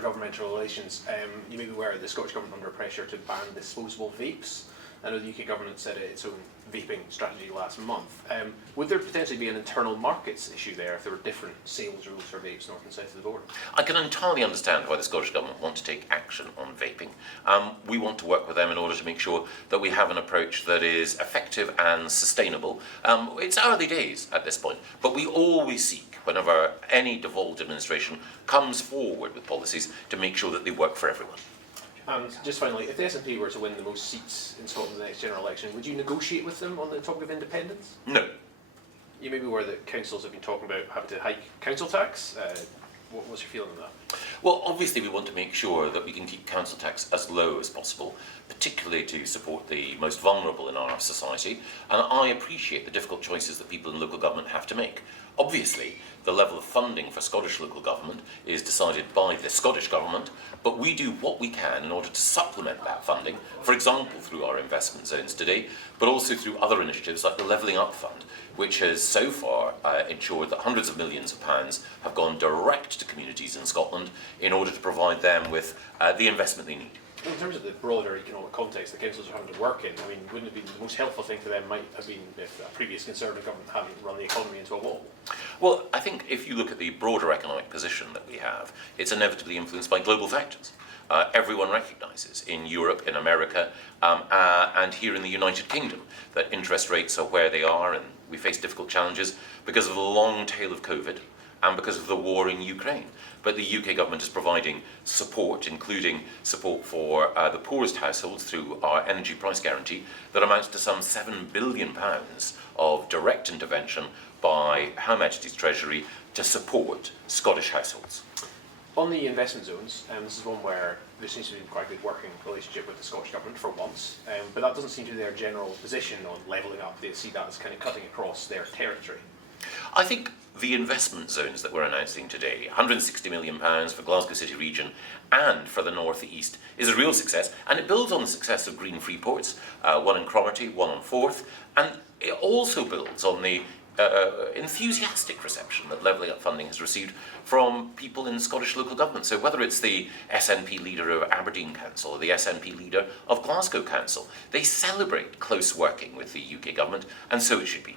intergovernmental relations, you may be aware of the Scottish Government under pressure to ban disposable vapes. I know the UK Government set its own vaping strategy last month. Would there potentially be an internal markets issue there if there were different sales rules for vapes north and south of the border? I can entirely understand why the Scottish Government want to take action on vaping. We want to work with them in order to make sure that we have an approach that is effective and sustainable. It's early days at this point, but we always seek, whenever any devolved administration comes forward with policies, to make sure that they work for everyone. And just finally, if the SNP were to win the most seats in Scotland in the next general election, would you negotiate with them on the topic of independence? No. You may be aware that councils have been talking about having to hike council tax. What's your feeling on that? Well, obviously we want to make sure that we can keep council tax as low as possible, particularly to support the most vulnerable in our society, and I appreciate the difficult choices that people in local government have to make. Obviously, the level of funding for Scottish local government is decided by the Scottish Government, but we do what we can in order to supplement that funding, for example through our investment zones today, but also through other initiatives like the Levelling Up Fund, which has so far ensured that hundreds of millions of pounds have gone direct to communities in Scotland in order to provide them with the investment they need. In terms of the broader economic context the councils are having to work in, I mean, wouldn't it be the most helpful thing for them might have been if a previous Conservative government hadn't run the economy into a wall? Well, I think if you look at the broader economic position that we have, it's inevitably influenced by global factors. Everyone recognises in Europe, in America, and here in the United Kingdom that interest rates are where they are, and we face difficult challenges because of the long tail of COVID and because of the war in Ukraine. But the UK government is providing support, including support for the poorest households through our energy price guarantee that amounts to some £7 billion of direct intervention by Her Majesty's Treasury to support Scottish households. On the investment zones, this is one where there seems to be quite a good working relationship with the Scottish Government for once, but that doesn't seem to be their general position on levelling up. They see that as kind of cutting across their territory. I think the investment zones that we're announcing today, £160 million for Glasgow City region and for the North East, is a real success, and it builds on the success of Green Free Ports, one in Cromarty, one on Forth, and it also builds on the enthusiastic reception that Levelling Up funding has received from people in Scottish local government. So whether it's the SNP leader of Aberdeen Council or the SNP leader of Glasgow Council, they celebrate close working with the UK government, and so it should be.